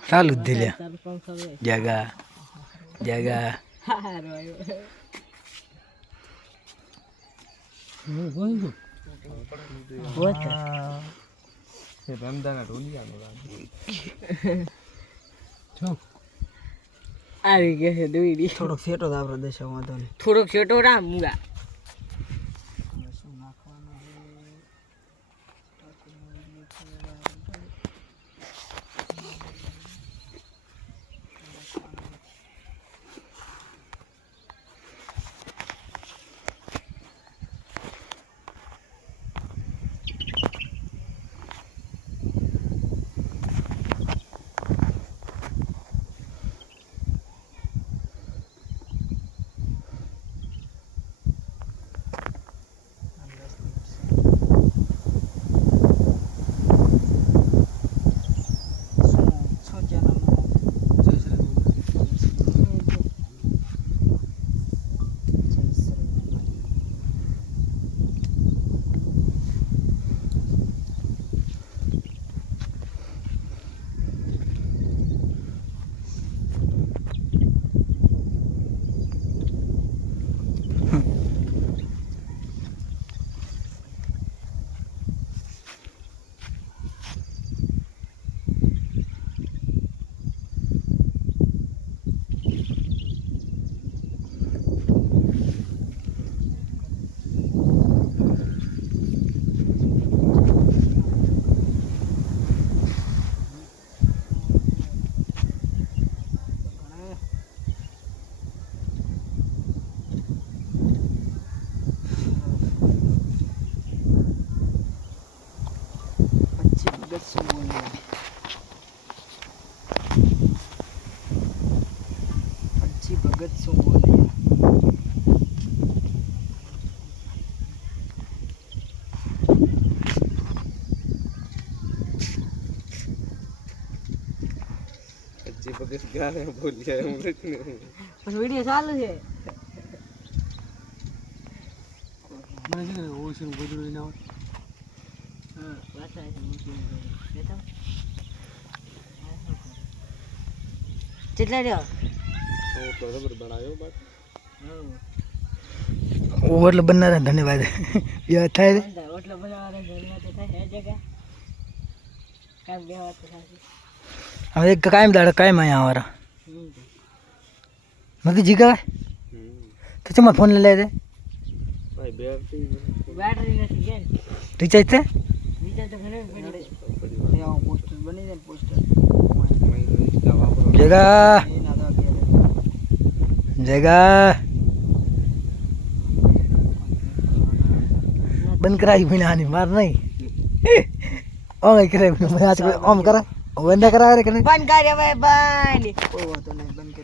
ચાલુ જ દિલ્યા જગા જગા આવી ગયા છે દોઈડી થોડોક ફેટો તો આપણો દેશ વાંધો નહીં થોડોક છેટો રામ મુગા ભગત શું બોલે વિડીયો ચાલુ છે મને છે ને ઓછું બધું લઈને આવો કેટલા રહ્યો ઓટલો બનારા ધન્યવાદ યા થાય ઓટલો બનાવવાનો ધન્યવાદ તો થાય હે જગા કામ બેવા તો થાય હવે એક કાયમ દાડે કાયમ અહીંયા આવરા નથી જીગા તો ચમા ફોન લઈ લે દે ભાઈ બેટરી નથી કે રિચાર્જ છે વિચાર તો ઘરે પડી ત્યાં પોસ્ટર બની જાય પોસ્ટર જગા જગા બંધ કરાવી મને આની માર નહીં ઓમ કરાવી મને આજ ઓમ કરા બંધ કરાવે કે નહીં બંધ કરે ભાઈ બંધ કોઈ વાતો નહીં બંધ